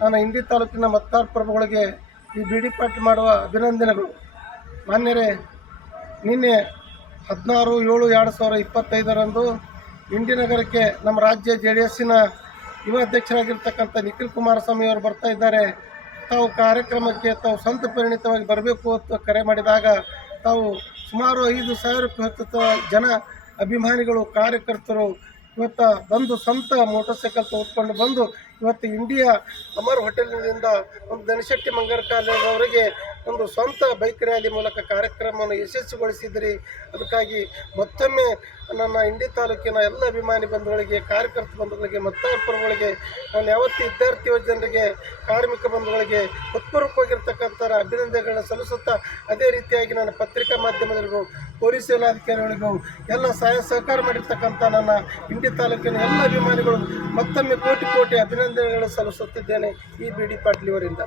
ನಾನು ಇಂಡಿ ತಾಲೂಕಿನ ಮತದಾರ ಪ್ರಭುಗಳಿಗೆ ಈ ಬಿ ಡಿ ಪಾಟೀಲ್ ಮಾಡುವ ಅಭಿನಂದನೆಗಳು. ಮಾನ್ಯರೇ, ನಿನ್ನೆ 16/7/2025 ಇಂಡಿ ನಗರಕ್ಕೆ ನಮ್ಮ ರಾಜ್ಯ JDSನ ಯುವ ಅಧ್ಯಕ್ಷರಾಗಿರ್ತಕ್ಕಂಥ ನಿಖಿಲ್ ಕುಮಾರಸ್ವಾಮಿ ಅವರು ಬರ್ತಾ ಇದ್ದಾರೆ. ತಾವು ಕಾರ್ಯಕ್ರಮಕ್ಕೆ ತಾವು ಸ್ವಂತ ಪರಿಣಿತವಾಗಿ ಬರಬೇಕು ಅಂತ ಕರೆ ಮಾಡಿದಾಗ ತಾವು ಸುಮಾರು 5,000ಕ್ಕೂ ಹೆಚ್ಚು ಜನ ಅಭಿಮಾನಿಗಳು, ಕಾರ್ಯಕರ್ತರು ಇವತ್ತು ಬಂದು ಸ್ವಂತ ಮೋಟರ್ ಸೈಕಲ್ ತೆಗೆದುಕೊಂಡು ಬಂದು ಇವತ್ತು ಇಂಡಿಯಾ ಅಮರ್ ಹೋಟೆಲ್ನಿಂದ ಒಂದು ದನಶೆಟ್ಟಿ ಮಂಗರ್ ಕಾಲೇಜವರೆಗೆ ಒಂದು ಸ್ವಂತ ಬೈಕ್ ರ್ಯಾಲಿ ಮೂಲಕ ಕಾರ್ಯಕ್ರಮವನ್ನು ಯಶಸ್ವಿಗೊಳಿಸಿದ್ರಿ. ಅದಕ್ಕಾಗಿ ಮತ್ತೊಮ್ಮೆ ನನ್ನ ಇಂಡಿ ತಾಲೂಕಿನ ಎಲ್ಲ ಅಭಿಮಾನಿ ಬಂಧುಗಳಿಗೆ, ಕಾರ್ಯಕರ್ತ ಬಂಧುಗಳಿಗೆ, ಮತದಾರ ಪ್ರಭುಗಳಿಗೆ, ನಾನು ಯಾವತ್ತೂ ವಿದ್ಯಾರ್ಥಿ ಜನರಿಗೆ, ಕಾರ್ಮಿಕ ಬಂಧುಗಳಿಗೆ ಹೃತ್ಪೂರ್ವಕವಾಗಿರ್ತಕ್ಕಂಥ ಅಭಿನಂದನೆಗಳನ್ನು ಸಲ್ಲಿಸುತ್ತಾ, ಅದೇ ರೀತಿಯಾಗಿ ನನ್ನ ಪತ್ರಿಕಾ ಮಾಧ್ಯಮದವರಿಗೂ, ಪೊಲೀಸ್ ಇಲಾಖೆಯವರಿಗೂ ಎಲ್ಲ ಸಹಕಾರ ಮಾಡಿರ್ತಕ್ಕಂಥ ನನ್ನ ಇಂಡಿ ತಾಲೂಕಿನ ಎಲ್ಲ ಅಭಿಮಾನಿಗಳು ಮತ್ತೊಮ್ಮೆ ಕೋಟಿ ಕೋಟಿ ಅಭಿನಂದನೆಗಳನ್ನು ಸಲ್ಲಿಸುತ್ತಿದ್ದೇನೆ ಈ ಬಿ ಡಿ ಪಾಟೀಲ್ ಅವರಿಂದ.